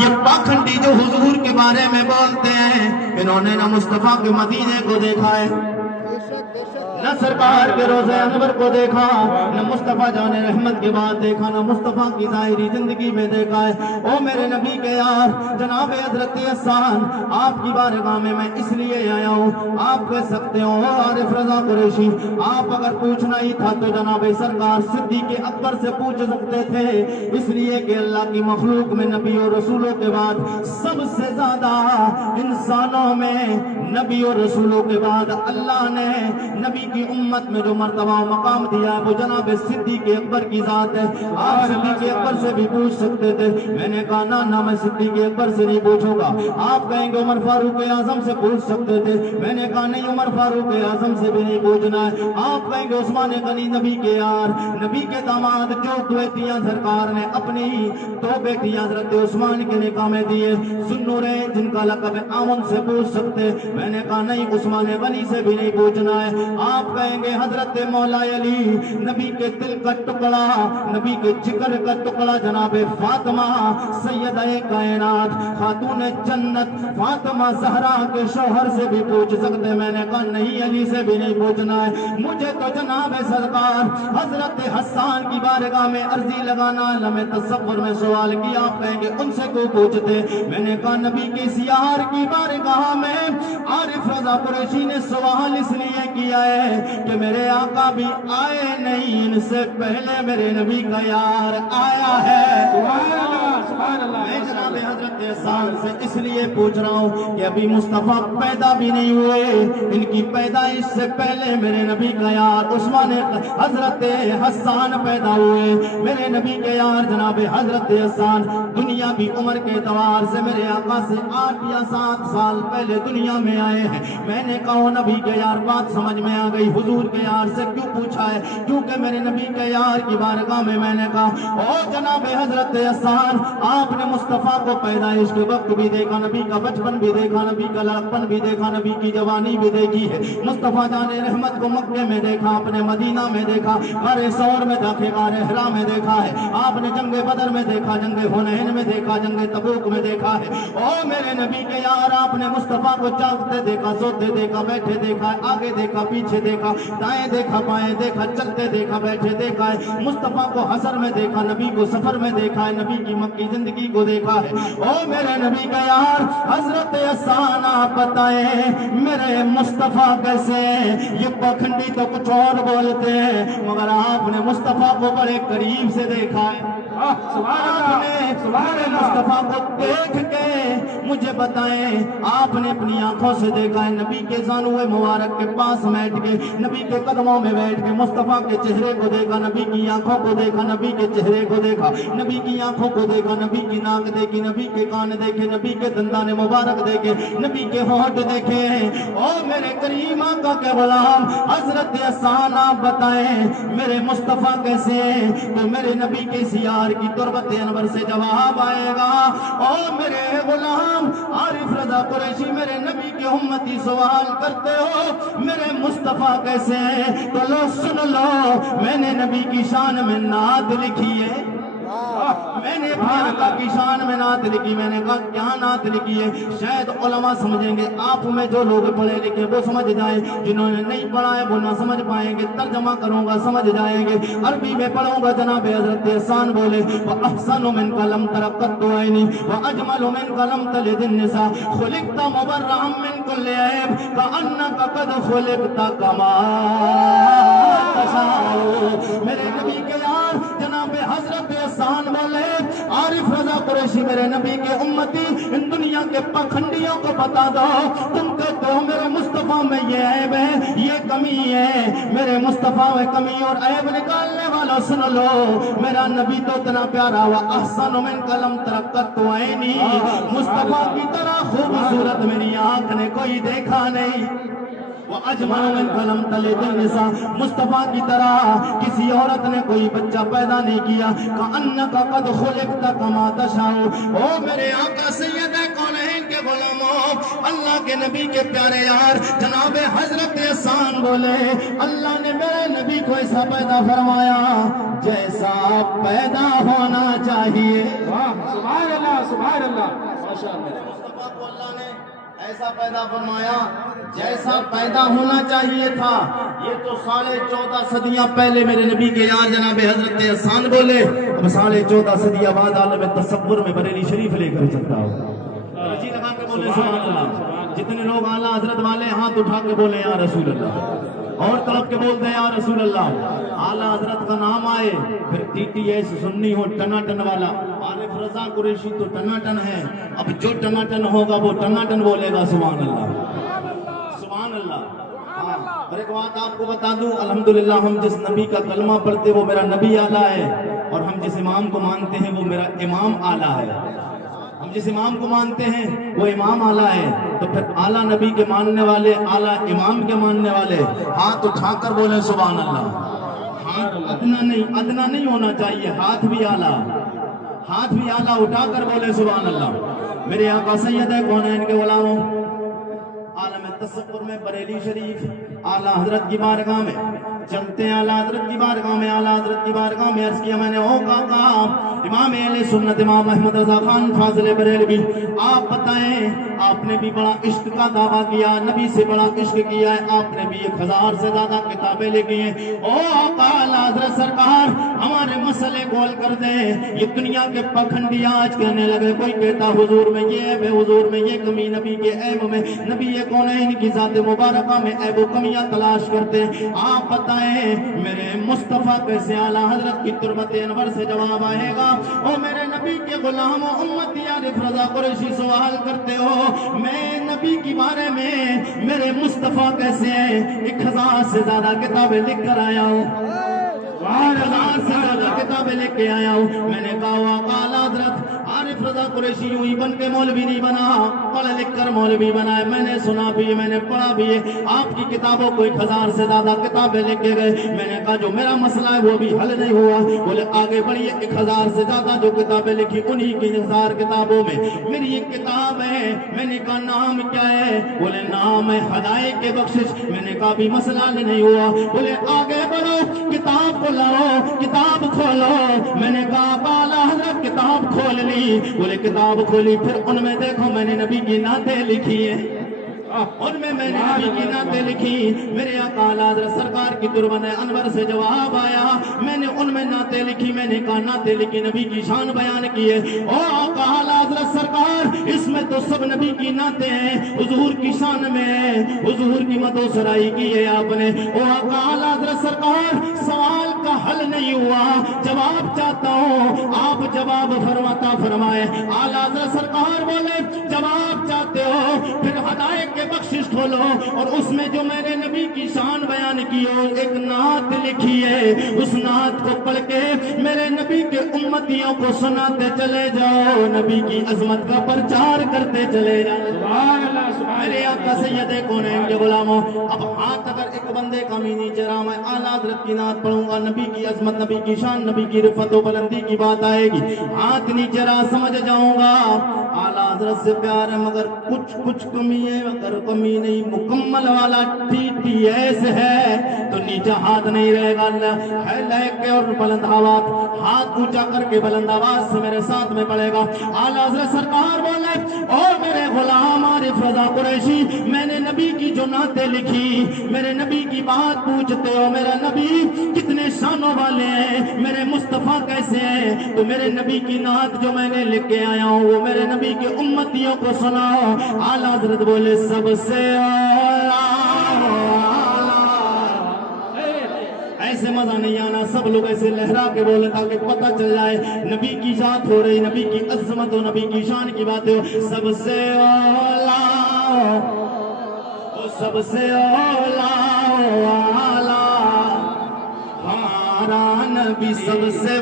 یہ پاکھنڈی جو حضور کے بارے میں بولتے ہیں، انہوں نے نہ مصطفیٰ کے مدینے کو دیکھا ہے، نہ سرکار کے روضہ انور کو دیکھا، نہ مصطفیٰ جان رحمت کے بعد دیکھا، نہ مصطفیٰ کی ظاہری زندگی میں دیکھا ہے۔ او میرے نبی کے یار جناب حضرت حسان، آپ کی بارگاہ میں اس لیے آیا ہوں۔ آپ کہہ سکتے ہو عارف رضا قریشی، آپ اگر پوچھنا ہی تھا تو جناب سرکار صدیق اکبر سے پوچھ سکتے تھے، اس لیے کہ اللہ کی مخلوق میں نبی اور رسولوں کے بعد سب سے زیادہ انسانوں میں نبی اور رسولوں کے بعد اللہ نے نبی کی امت میں جو مرتبہ و مقام دیا ہے وہ جناب صدیق اکبر کی ذات ہے۔ آپ صدیق اکبر سے بھی پوچھ سکتے تھے، میں نے کہا نہ میں صدیق اکبر سے نہیں پوچھوں گا۔ آپ کہیں گے عمر فاروق اعظم سے پوچھ سکتے تھے، میں نے کہا نہیں عمر فاروق اعظم سے بھی نہیں پوچھنا ہے۔ آپ کہیں گے عثمان غنی نبی کے یار، نبی کے داماد، جو بیٹیاں سرکار نے اپنی دو بیٹیاں حضرت عثمان کے نکاح میں دیے، ذوالنورین جن کا لقب آمن سے پوچھ سکتے، میں نے کہا نہیں عثمان غنی سے بھی نہیں پوچھنا ہے۔ آپ کہیں گے حضرت مولا علی، نبی کے دل کا ٹکڑا، نبی کے جگر کا ٹکڑا جناب فاطمہ سیدہ کائنات خاتون جنت فاطمہ زہرا کے شوہر سے بھی پوچھ سکتے، میں نے کہا نہیں علی سے بھی نہیں پوچھنا ہے۔ مجھے تو جناب سرکار حضرت حسان کی بارگاہ میں عرضی لگانا لمحہ تصور میں سوال کیا، آپ کہیں گے ان سے کیوں پوچھتے، میں نے کہا نبی کے سیار کی بارگاہ میں عارف رضا قریشی نے سوال اس لیے کیا ہے کہ میرے آقا بھی آئے نہیں، ان سے پہلے میرے نبی کا یار آیا ہے۔ سبحان اللہ۔ میں جناب حضرت حسان سے اس لیے پوچھ رہا ہوں کہ ابھی مصطفیٰ پیدا بھی نہیں ہوئے، ان کی پیدائش سے پہلے میرے نبی کا یار عثمان حضرت حسان پیدا ہوئے۔ میرے نبی کے یار جناب حضرت حسان دنیا کی عمر کے اعتبار سے میرے آقا سے 8 یا 7 سال پہلے دنیا میں آئے ہیں۔ میں نے کہا نبی کے یار بات سمجھ میں آ گئی، حضور کے یار سے کیوں پوچھا ہے، کیونکہ میرے نبی کے یار کی بارگاہ میں نے کہا او جناب حضرت حسان، آپ نے مصطفیٰ کو پیدائش کے وقت بھی دیکھا، نبی کا بچپن بھی دیکھا، نبی کا لڑکپن بھی دیکھا، نبی کی جوانی بھی دیکھی ہے۔ مصطفیٰ جان رحمت کو مکے میں دیکھا، اپنے مدینہ میں دیکھا، غار ثور میں دیکھا، غار حرا میں دیکھا ہے، آپ نے جنگ بدر میں دیکھا، جنگ حنین میں دیکھا، جنگ تبوک میں دیکھا ہے۔ او میرے نبی کے یار آپ نے مصطفیٰ کو جاگتے دیکھا، سوتے دیکھا، بیٹھے دیکھا، آگے دیکھا، پیچھے دیکھا، دائیں دیکھا، بائیں دیکھا، چلتے دیکھا، بیٹھے دیکھا ہے۔ مصطفیٰ کو حضر میں دیکھا، نبی کو سفر میں دیکھا ہے، نبی کی مکی زندگی کو دیکھا ہے۔ او میرے نبی کا یار حضرت حسان آپ بتائیں میرے مصطفیٰ کیسے ہیں؟ یہ پکھنڈی تو کچھ اور بولتے ہیں مگر آپ نے مصطفیٰ کو بڑے قریب سے دیکھا ہے۔ میرے مصطفیٰ کو دیکھ کے مجھے بتائیں آپ نے اپنی آنکھوں سے دیکھا ہے، نبی کے زانوئے مبارک کے پاس بیٹھ کے، نبی کے قدموں میں بیٹھ کے مصطفیٰ کے چہرے کو دیکھا، نبی کی آنکھوں کو دیکھا، نبی کے چہرے کو دیکھا، نبی کی آنکھوں کو دیکھا، نبی کی ناک دیکھی، نبی کے کان دیکھے، نبی کے دندان مبارک دیکھے، نبی کے ہونٹ دیکھے۔ او میرے کریم آقا کے غلام حضرت حسان آپ بتائیں میرے مصطفیٰ کیسے ہیں؟ تو میرے نبی کے سیار کی تربت انور سے جواب آئے گا۔ او میرے غلام عارف رضا قریشی میرے نبی کے امتی سوال کرتے ہو میرے مصطفیٰ کیسے ہیں؟ تو لو سن لو، میں نے نبی کی شان میں نعت لکھی ہے، میں نے اپنے آقا کی شان میں نعت لکھی۔ میں نے کہا کیا نعت لکھی ہے؟ شاید علماء سمجھیں گے، آپ میں جو لوگ پڑھے لکھے وہ سمجھ جائیں، جنہوں نے نہیں پڑھا ہے وہ نہ سمجھ پائیں گے۔ ترجمہ کروں گا سمجھ جائیں گے، عربی میں پڑھوں گا۔ جناب حضرت حسان بولے وَأَحْسَنُ مِنْكَ لَمْ تَرَ قَطُّ عَيْنِي وَأَجْمَلُ مِنْكَ لَمْ تَلِدِ النِّسَاءُ خُلِقْتَ مُبَرَّأً مِنْ كُلِّ عَيْبٍ كَأَنَّكَ قَدْ خُلِقْتَ كَمَا تَشَاءُ۔ میرے نبی کے یار جناب حضرت حسان بولے عارف رضا قریشی میرے نبی کے امتی ان دنیا کے پکھنڈیوں کو بتا دو، تم کہتے ہو میرے مصطفیٰ میں یہ عیب ہے، یہ کمی ہے، میرے مصطفیٰ میں کمی اور عیب نکالنے والا سن لو، میرا نبی تو اتنا پیارا ہوا احسن من قلم ترقت تو عینی، مصطفیٰ کی طرح خوبصورت میری آنکھ نے کوئی دیکھا نہیں۔ وَأَجْمَلُ مِنْ قَلَمْ تَلِدِ النِّسَاءُ، مصطفیٰ کی طرح کسی عورت نے کوئی بچہ پیدا نہیں کیا۔ كَأَنَّكَ قَدْ خُلِقْتَ كَمَا تَشَاءُ۔ او میرے آقا سید کونین کے غلاموں، اللہ کے نبی کے پیارے یار جناب حضرت حسان بولے اللہ نے میرے نبی کو ایسا پیدا فرمایا جیسا پیدا ہونا چاہیے۔ سبحان اللہ سبحان اللہ ماشاء اللہ مصطفیٰ کو اللہ نے ایسا پیدا فرمایا جیسا پیدا ہونا چاہیے تھا. یہ تو 14.5 صدیاں پہلے میرے نبی کے یار جناب حضرت احسان بولے, اب 14.5 صدیاں بعد عالم تصور میں بریلی شریف لے کر چلتا ہو. جی لگا کے بولے سبحان اللہ. جتنے لوگ اعلیٰ حضرت والے ہاتھ اٹھا کے بولے یا رسول اللہ, اور طرف کے بولتے ہیں یا رسول اللہ. اعلیٰ حضرت کا نام آئے پھر ٹی ٹی ایس سنی ہو ٹنا ٹن والا, عارف رضا قریشی تو ٹنا ٹن ہے, اب جو ٹنا ٹن ہوگا وہ ٹنا ٹن بولے گا سبحان اللہ سبحان اللہ. اور ایک بات آپ کو بتا دوں, الحمدللہ ہم جس نبی کا کلمہ پڑھتے وہ میرا نبی اعلیٰ ہے, اور ہم جس امام کو مانتے ہیں وہ میرا امام اعلیٰ ہے. ہم جس امام کو مانتے ہیں وہ امام اعلیٰ ہے, تو پھر اعلیٰ نبی کے ماننے والے, اعلیٰ امام کے ماننے والے ہاتھ اٹھا کر بولے سبحان اللہ. ہاتھ ادنا نہیں ہونا چاہیے, ہاتھ بھی اعلیٰ اٹھا کر بولے سبحان اللہ. میرے آقا سید کونین کے غلاموں, عالم تصور میں بریلی شریف اعلیٰ حضرت کی بارگاہ میں چلتے ہیں. اعلیٰ حضرت کی بارگاہ میں, اعلیٰ حضرت کی بارگاہ میں عرض کیا میں نے, او کاقا امام اہل سنت امام احمد رضا خان فاضل بریلوی, آپ بتائیں آپ نے بھی بڑا عشق کا دعویٰ کیا, نبی سے بڑا عشق کیا ہے, آپ نے بھی 1000 سے زیادہ کتابیں لکھی ہیں. او آقا اعلیٰ حضرت سرکار ہمارے مسئلے گول کر دیں. یہ دنیا کے پکھنڈی آج کہنے لگے, کوئی کہتا حضور میں یہ عیب ہے, حضور میں یہ کمی, نبی کے عیب میں, نبی یہ کونین کی ذات مبارکہ میں عیب و کمیاں تلاش کرتے. آپ بتائیں میرے مصطفیٰ کیسے اعلیٰ حضرت کی تربت انور سے جواب آئے گا؟ او میرے نبی کے غلام و امتی عارف رضا قریشی سوال کرتے ہو, میں نبی کی بارے میں میرے مصطفیٰ کیسے ہیں؟ 1000 سے زیادہ کتابیں لکھ کر آیا ہوں, 1000 سے زیادہ کتابیں لکھ کے آیا ہوں. میں نے کہا اعلیٰ حضرت عارف رضا قریشی یوں ہی بن کے مولوی نہیں بنا, پڑھ لکھ کر مولوی بنا ہے. میں نے سنا بھی ہے, میں نے پڑھا بھی ہے, آپ کی کتابوں کو 1000 سے زیادہ کتابیں لکھ کے گئے. میں نے کہا جو میرا مسئلہ ہے وہ بھی حل نہیں ہوا. بولے آگے بڑھیے, 1000 سے زیادہ جو کتابیں لکھی انہی کی 1000 کتابوں میں میری ایک کتاب ہے. میں نے کہا نام کیا ہے؟ بولے نام ہے ہدایت کے بخشش. میں نے کہا بھی مسئلہ حل نہیں ہوا. بولے آگے بڑھو, کتاب کو لاؤ, کتاب کھولو. میں نے کہا اعلیٰ حضرت کتاب کھول لی. بولے کتاب کھولی, پھر ان میں دیکھو میں نے نبی کی نعتیں لکھی ہیں, ان میں نے نبی کی نعتیں لکھی. میرے آقا اعلیٰ حضرت سرکار کی تربت انور سے جواب آیا, میں نے ان میں نعتیں لکھی. میں نے کہا نعتیں لکھی, نبی کی شان بیان کی ہے. او آقا اعلیٰ حضرت سرکار اس میں تو سب نبی کی نعتیں ہیں, حضور کی شان میں, حضور کی مدح و سرائی کی ہے آپ نے. او آقا اعلیٰ حضرت سرکار سوال کا حل نہیں ہوا, جواب چاہتا ہوں, آپ جواب فرمائے. اعلیٰ حضرت سرکار بولے جواب چاہتے ہو, پھر ہدایت کے بخشش کھولو, اور اس میں جو میرے نبی کی شان بیان کی ہو, ایک نعت لکھی ہے, اس نعت کو پڑھ کے میرے نبی کے امتیوں کو سناتے چلے جاؤ, نبی کی عظمت کا پرچار کرتے چلے جاؤ. سبحان اللہ سبحان میرے آقا سید کونین کے غلاموں, اب ہاتھ اگر ایک بندے کا نیچے رہا, میں اعلیٰ حضرت کی نعت پڑھوں گا, نبی کی عظمت, نبی کی شان, نبی کی رفعت و بلندی کی بات آئے گی, ہاتھ نیچے رہا سمجھ جاؤں گا. اعلیٰ حضرت سے پیار ہے مگر کچھ کمی ہے, اگر کمی نہیں مکمل والا ٹی ٹی ایس ہے تو نیچے ہاتھ نہیں رہے گا. ہے لے کے اور بلند آواز, ہاتھ اونچا کر کے بلند آواز سے میرے ساتھ میں پڑے گا. اعلیٰ حضرت سرکار بولے, او میرے غلام عارف رضا قریشی, میں نے نبی کی جو نعتیں لکھی, میرے نبی کی بات پوچھتے ہو, میرا نبی کتنے شانوں والے ہیں, میرے مصطفیٰ کیسے ہیں, تو میرے نبی کی نعت جو میں نے لکھ کے آیا ہوں وہ میرے نبی کے امتیوں کو سناؤ. اعلیٰ حضرت بولے سب سے ایسے مزہ نہیں آنا, سب لوگ ایسے لہرا کے بولے تاکہ پتہ چل جائے نبی کی ذات ہو رہی, نبی کی عظمت و نبی کی شان کی باتیں ہو. سب سے اولا, سب سے اولا ہمارا نبی, سب سے